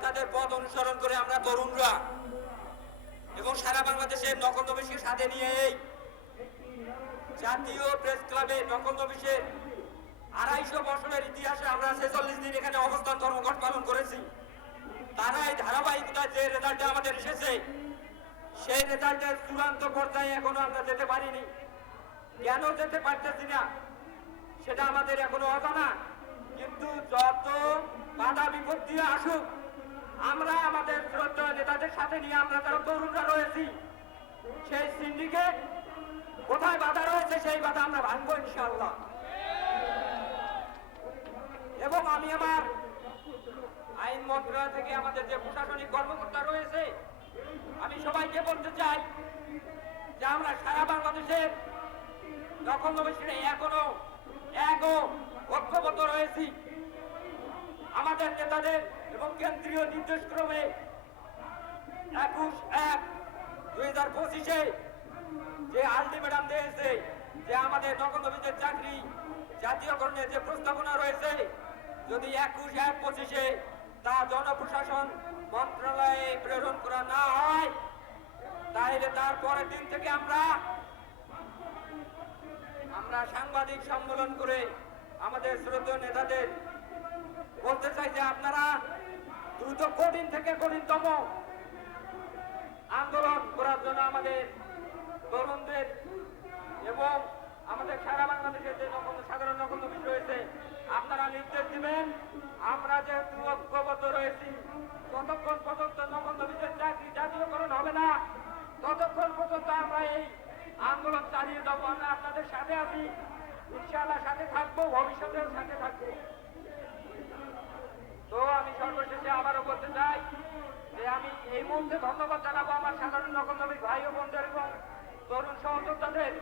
নেতাদের পথ অনুসরণ করে আমরা তরুণরা এবং সারা বাংলাদেশের নকল নবিশকে সাথে নিয়ে এই জাতীয় প্রেস ক্লাবে নকল নবিশের আড়াইশো বছরের ইতিহাসে আমরা ছেচল্লিশ দিন এখানে অবস্থান ধর্মঘট পালন করেছি। তারা এই ধারাবাহিকতায় যে রেজাল্টে আমাদের এসেছে, সেই রেজাল্টের চূড়ান্ত পর্যায়ে এখনও আমরা যেতে পারিনি। কেন যেতে পারতেছি না, সেটা আমাদের এখনও অজানা। কিন্তু যত বাধা বিপত্তি আসুক আমরা আমাদের শ্রদ্ধা নেতাদের সাথে নিয়ে আমরা যারা তরুণরা রয়েছি, সেই সিন্ডিকেট কোথায় বাধা রয়েছে সেই বাধা আমরা ভাঙবো ইনশাল্লাহ এবং আমি আমার আইন মন্ত্রণালয় থেকে আমাদের যে প্রশাসনিক কর্মকর্তা রয়েছে, আমি সবাইকে বলতে চাই যে আমরা সারা বাংলাদেশের নবিশে এখনও এক ঐক্যবদ্ধ রয়েছি। আমাদের নেতাদের এবং কেন্দ্রীয় নির্দেশ ক্রমে একুশ এক দুই হাজার পঁচিশে যে আলটিমেটাম দিয়েছে, যে আমাদের নকল নবীদের চাকরি, জাতীয়করণের যে প্রস্তাবনা রয়েছে, যদি একুশ এক পঁচিশে তা জনপ্রশাসন মন্ত্রণালয়ে প্রেরণ করা না হয়, তাহলে তার পরের দিন থেকে আমরা আমরা সাংবাদিক সম্মেলন করে আমাদের শ্রদ্ধেয় নেতাদের বলতে চাই যে আপনারা দ্রুত কঠিন থেকে কঠিনতম আন্দোলন করার জন্য আমাদের তরুণদের এবং আমাদের সারা বাংলাদেশের যে সাধারণ নবীন রয়েছে, আপনারা নির্দেশ দিবেন। আমরা যেহেতু ঐক্যবদ্ধ রয়েছি, ততক্ষণ পর্যন্ত নবীদের চাকরি জাতীয়করণ হবে না। ততক্ষণ পর্যন্ত আমরা এই আন্দোলন চালিয়ে যাব। আমরা আপনাদের সাথে আছি। ইনশাআল্লাহ সাথে থাকব, ভবিষ্যতেও সাথে থাকব। তো আমি সর্বশেষে আবারও বলতে চাই যে আমি এই ধন্যবাদ জানাব আমার সাধারণ ভাই ও এবং তরুণ সহযোদ্ধাদের।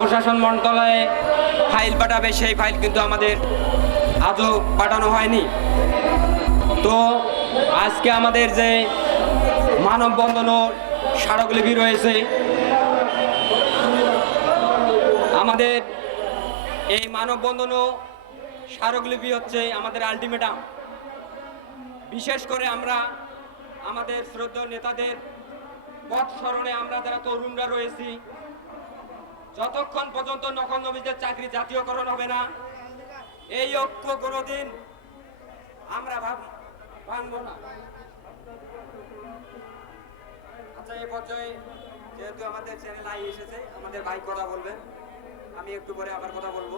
প্রশাসন মন্ত্রণালয়ে ফাইল পাঠাবে, সেই ফাইল কিন্তু আমাদের আজও পাঠানো হয়নি। তো আজকে আমাদের যে মানববন্ধন স্মারকলিপি রয়েছে, আমাদের এই মানববন্ধন ও স্মারকলিপি হচ্ছে আমাদের আলটিমেটাম। বিশেষ করে আমরা আমাদের শ্রদ্ধেয় নেতাদের পথ স্মরণে আমরা যারা তরুণরা রয়েছি, যতক্ষণ পর্যন্ত নবীদের চাকরি জাতীয়করণ হবে না, এই ঐক্য কোনোদিন আমরা ভাব, ভাঙব না। আচ্ছা এ পর্যায়ে যেহেতু আমাদের চ্যানেল আই এসেছে, আমাদের ভাই কথা বলবেন। আমি একটু পরে আবার কথা বলব।